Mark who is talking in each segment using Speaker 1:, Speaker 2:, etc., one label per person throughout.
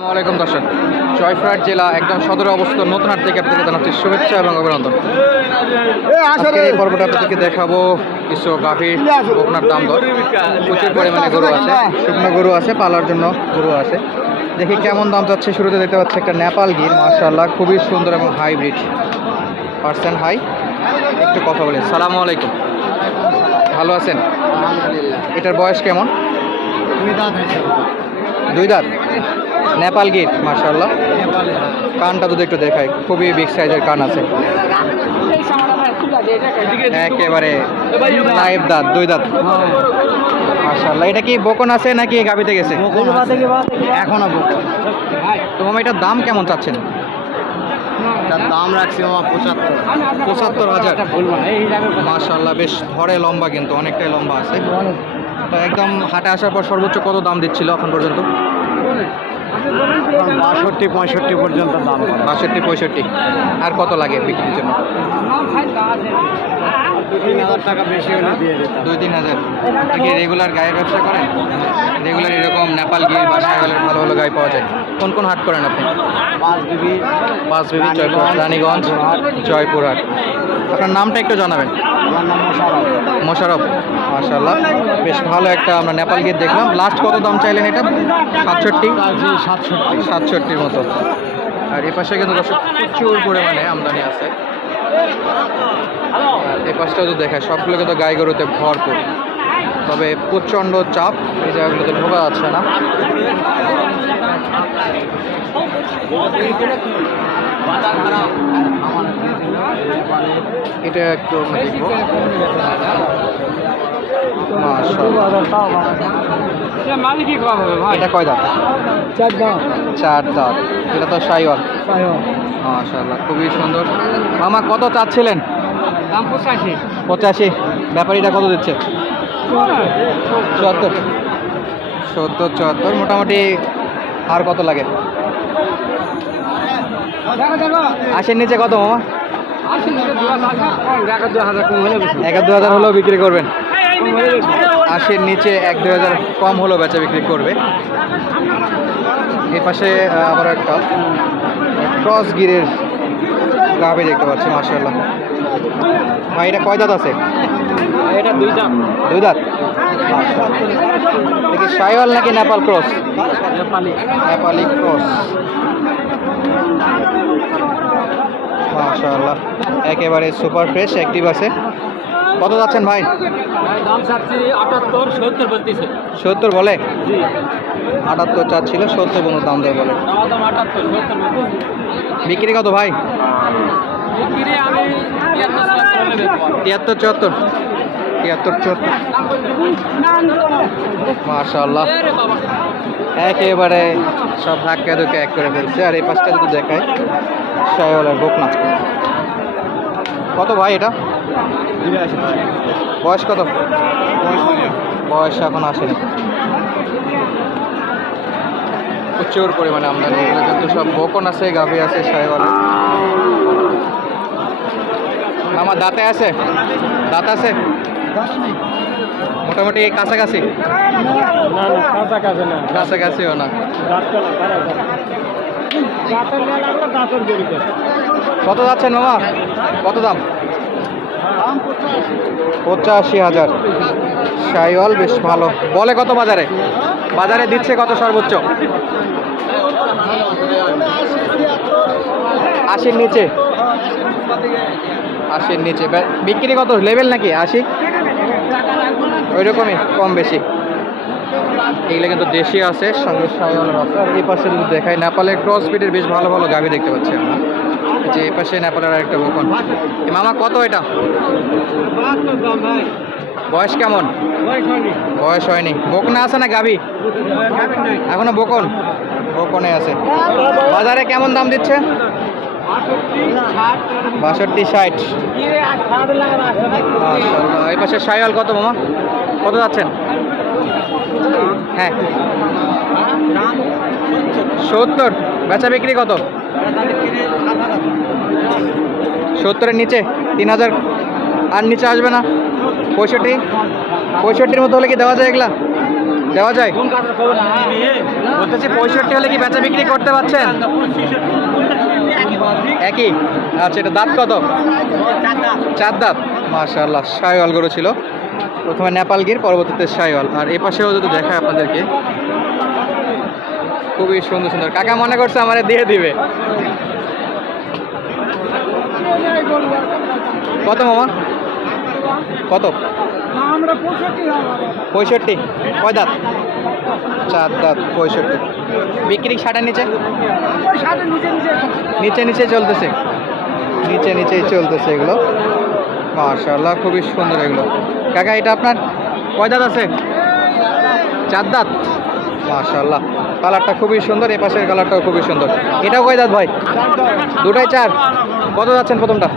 Speaker 1: আসসালামাইকুম দর্শক। জয়ফ্রাট জেলা একদম সদরে অবস্থিত নতুন হাট থেকে আপনাদের জানাচ্ছি শুভেচ্ছা এবং অভিনন্দন। এই পর্বটা আপনাদেরকে দেখাবো কিছু গাভীর বকনার দাম দর। প্রচুর পরিমাণে গরু আছে শুকনো গরু আছে পালার জন্য গরু আছে। দেখি কেমন দাম যাচ্ছে শুরুতে দেখতে পাচ্ছি একটা নেপাল গির মার্শাল্লাহ খুবই সুন্দর এবং হাইব্রিড। Percent high. একটু কথা বলি। সালামু আলাইকুম। ভালো আছেন? এটার বয়স কেমন? দুই দাঁত দুই দাঁত? নেপাল গিট মার্শাল্লাহ কানটা যদি একটু দেখাই, খুবই বিগ সাইজের কান আছে। একেবারে নাইব দাঁত, দুই দাঁত। মার্শাল্লাহ এটা কি বকন আছে নাকি গাবিতে গেছে?
Speaker 2: এখনও
Speaker 1: তো মামা, এটার দাম কেমন চাচ্ছেন?
Speaker 2: দাম রাখছি মামা পঁচাত্তর।
Speaker 1: পঁচাত্তর হাজার। মার্শাল্লাহ বেশ ধরে লম্বা কিন্তু, অনেকটাই লম্বা আছে। তো একদম হাটে আসার পর সর্বোচ্চ কত দাম দিচ্ছিল এখন পর্যন্ত?
Speaker 2: বাষট্টি পঁয়ষট্টি পর্যন্ত দাম।
Speaker 1: বাষট্টি পঁয়ষট্টি। আর কত লাগে বিক্রির জন্য?
Speaker 2: তিন হাজার টাকা বেশি হলে দিয়ে
Speaker 1: দুই তিন হাজার। কি রেগুলার গায়ে ব্যবসা করেন? রেগুলার এরকম নেপাল গিয়ে বা সাহেবের ভালো ভালো গায়ে পাওয়া যায়? কোন কোন হাট করেন আপনি?
Speaker 2: পাঁচ বিবি
Speaker 1: পাঁচবিবি জয়পুর রানীগঞ্জ জয়পুরহাট। আপনার নামটা একটু জানাবেন।
Speaker 2: মোশারফ
Speaker 1: মাশাল্লাহ বেশ ভালো একটা আমরা নেপাল গিয়ে দেখলাম। লাস্ট কত দাম চাইলেন এটা? সাতষট্টি?
Speaker 2: সাতষট্টি
Speaker 1: সাতষট্টির মতো। আর এ পাশে কিন্তু দর্শক প্রচুর পরিমাণে আমদানি আছে। এ পাশটা যদি দেখায় সবগুলো কিন্তু গাই গরুতে ভরপুর। তবে প্রচণ্ড চাপ এই জায়গাগুলোতে ঢোকা যাচ্ছে না। এটা একটু। এটা কয় দাঁত?
Speaker 2: চার
Speaker 1: দাঁত। এটা তো সাইওয়াল। খুবই সুন্দর। মামা কত চাচ্ছিলেন?
Speaker 2: দাম পঁচাশি।
Speaker 1: পঁচাশি। ব্যাপারীটা কত দিচ্ছে? চুয়াত্তর। সত্তর চুয়াত্তর। মোটামুটি আর কত লাগে? আশির নিচে কত? মামা এক দু হাজার হলেও বিক্রি করবেন। আশির নিচে এক দু হাজার কম হলেও বেচা বিক্রি করবে। এই পাশে আবার একটা ক্রস গিরের গাভি দেখতে পাচ্ছি মার্শাল্লাহ ভাই এটা কয় দাঁত আছে?
Speaker 2: এটা দুই
Speaker 1: দাঁত। দেখি সাইওয়াল নাকি নেপাল ক্রস?
Speaker 2: নেপালি।
Speaker 1: নেপালি ক্রস। মাশাআল্লাহ। একেবারে সুপার ফ্রেশ অ্যাক্টিভ আছে। কত যাচ্ছেন ভাই?
Speaker 2: দাম চাচ্ছি আটাত্তর সত্তর
Speaker 1: বলে? আটাত্তর চাচ্ছিল সত্তর কোনো দাম দেয় বলে। বিক্রি কত ভাই?
Speaker 2: তিয়াত্তর চুয়াত্তর
Speaker 1: তিয়াত্তর চুয়াত্তর? তিয়াত্তর একেবারে সব ধাক্কা ধুকে এক করে ফেলছে। আর এই পাশটা যদি দেখায় সাহেবের বকনা কত ভাই এটা? বয়স কত? বয়স এখন আসেনি। প্রচুর পরিমাণে আমদানি। এগুলো কিন্তু সব বকন আছে, গাভি আছে সাহেবাল আমার দাঁতে আছে? দাঁত আছে? মোটামুটি কাছাকাছি?
Speaker 2: না না কাছাকাছি না।
Speaker 1: কাছাকাছিও না। কত যাচ্ছেন মামা? কত দাম? পঁচাশি হাজার। সাইওয়াল বেশ ভালো। বলে কত বাজারে? বাজারে দিচ্ছে কত সর্বোচ্চ? আশির নিচে। আশির নিচে। বিক্রি কত? লেভেল নাকি? আশি? ওই রকমই কম বেশি। এগুলো কিন্তু দেশি আছে, সঙ্গে সাইওয়ালের আছে আর এই পাশে যদি দেখাই, নেপালের ক্রস বিটের বেশ ভালো ভালো গাভি দেখতে পাচ্ছি আমরা। যে এই পাশে নেপালের আরেকটা বকন মামা, কত এটা? বয়স কেমন?
Speaker 2: বয়স হয়নি।
Speaker 1: বকনা আছে না গাভি? এখনও বকন? বকনে আছে। বাজারে কেমন দাম দিচ্ছে? বাষট্টি ষাট। এই পাশে সাইওয়াল কত মামা? কত যাচ্ছেন? হ্যাঁ। সত্তর। বেচা বিক্রি কত? সত্তরের নিচে, তিন হাজার। আর নিচে আসবে না? পঁয়ষট্টি? পঁয়ষট্টির মতো হলে কি দেওয়া যায় এগুলা? দেওয়া যায়? বলতেছি পঁয়ষট্টি হলে কি বেচা বিক্রি করতে পারছেন? একই? আচ্ছা এটা দাঁত কত? চার দাঁত। মাশাআল্লাহ, শাহিওয়াল গরু ছিল। প্রথমে নেপাল গির, পরবর্তীতে শাহিওয়াল। আর এ পাশেও যদি দেখায় আপনাদেরকে, খুবই সুন্দর সুন্দর। কাকা মনে করছে আমার দিয়ে দিবে। কত মামা? কত?
Speaker 2: পঁয়ষট্টি।
Speaker 1: কয় দাঁত? চার দাঁত, পঁয়ষট্টি। বিক্রি ষাটের নিচে?
Speaker 2: নিচে নিচে
Speaker 1: চলতেছে। নিচে নিচেই চলতেছে এগুলো। মাশাআল্লাহ, খুবই সুন্দর এগুলো। কাকা, এটা আপনার কয় দাঁত আছে? চার দাঁত? মাশাআল্লাহ, কালারটা খুবই সুন্দর এ পাশের কালারটাও খুবই সুন্দর। এটাও কয় দাঁত ভাই? দুটাই চার। কত যাচ্ছেন প্রথমটা?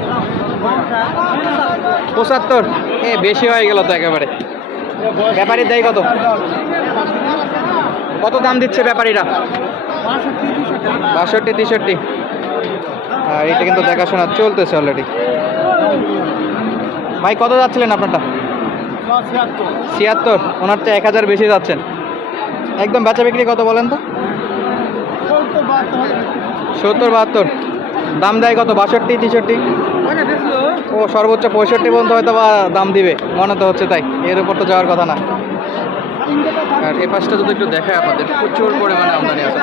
Speaker 1: পঁচাত্তর। এ, বেশি হয়ে গেল তো একেবারে। ব্যাপারী দেয় কত? কত দাম দিচ্ছে ব্যাপারীরা? বাষট্টি, তেষট্টি। আর এটা কিন্তু দেখাশোনা চলতেছে অলরেডি ভাই, কত যাচ্ছিলেন আপনারটা? ছিয়াত্তর। ওনার তো এক হাজার বেশি যাচ্ছেন। একদম বেচা বিক্রি কত বলেন তো? সত্তর, বাহাত্তর। দাম দেয় কত? বাষট্টি, তেষট্টি? ও, সর্বোচ্চ পঁয়ষট্টি পর্যন্ত হয়তো বা দাম দিবে। মনে তো হচ্ছে তাই। এর উপর তো যাওয়ার কথা না। আর এ পাশটা যদি একটু দেখায় আপনাদের, প্রচুর পরিমাণে আমদানি আছে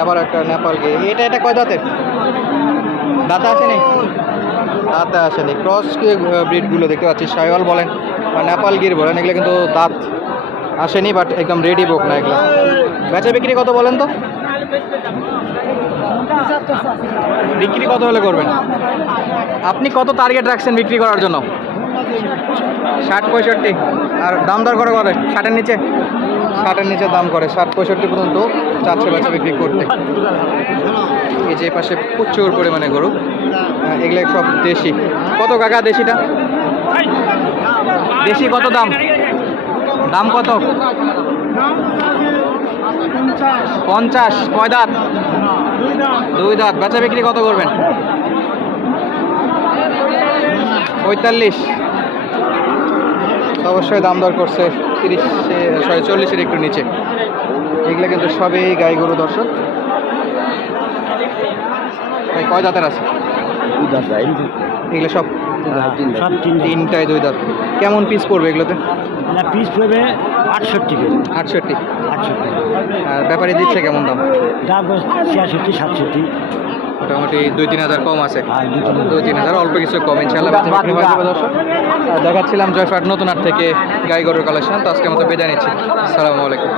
Speaker 1: আবার একটা নেপাল গিয়ে। এটা এটা কয় দাঁতের? দাঁতে আসেনি? দাঁতে আসেনি। ক্রস ব্রিডগুলো দেখতে পাচ্ছি। সাইওয়াল বলেন। নেপাল গির বলেন এগুলো কিন্তু দাঁত আসেনি বাট একদম রেডি বুক না এগুলো। বেচা বিক্রি কত বলেন তো? বিক্রি কত হলে করবেন? আপনি কত টার্গেট রাখছেন বিক্রি করার জন্য? ষাট পঁয়ষট্টি। আর দাম দর করে করে ষাটের নিচে? ষাটের নিচে দাম করে। ষাট পঁয়ষট্টি পর্যন্ত চারশো বেচা বিক্রি করতে। এই যে পাশে প্রচুর পরিমাণে গরু। আহ, এগুলো সব দেশি। কত কাকা দেশিটা? দেশি কত দাম? দাম কত? পঞ্চাশ। কয় দাঁত? দুই দাঁত। বেচা বিক্রি কত করবেন? পঁয়তাল্লিশ। অবশ্যই দাম দর করছে তিরিশ সরি চল্লিশের একটু নিচে। এগুলো কিন্তু সবই গাই গরু দর্শক। কয় দাঁতের আছে? এগুলো সব
Speaker 2: সব তিন
Speaker 1: তিনটায় দুই দাঁত। কেমন পিস পড়বে এগুলোতে?
Speaker 2: না পিস পড়বে আটষট্টি
Speaker 1: আটষট্টি।
Speaker 2: আটষট্টি।
Speaker 1: আর ব্যাপারে দিচ্ছে কেমন দাম?
Speaker 2: দাম ছিয়াষট্টি সাতষট্টি।
Speaker 1: মোটামুটি দুই তিন হাজার কম আছে।
Speaker 2: আর দুই তিন
Speaker 1: হাজার। অল্প কিছু কম ইনশাল্লাহ হয়ে আর দেখাচ্ছিলাম জয়ফাট নতুন হাট থেকে গাই গরুর কালেকশন। তো আজকে মতো বিদায় নিচ্ছি। আসসালামু আলাইকুম।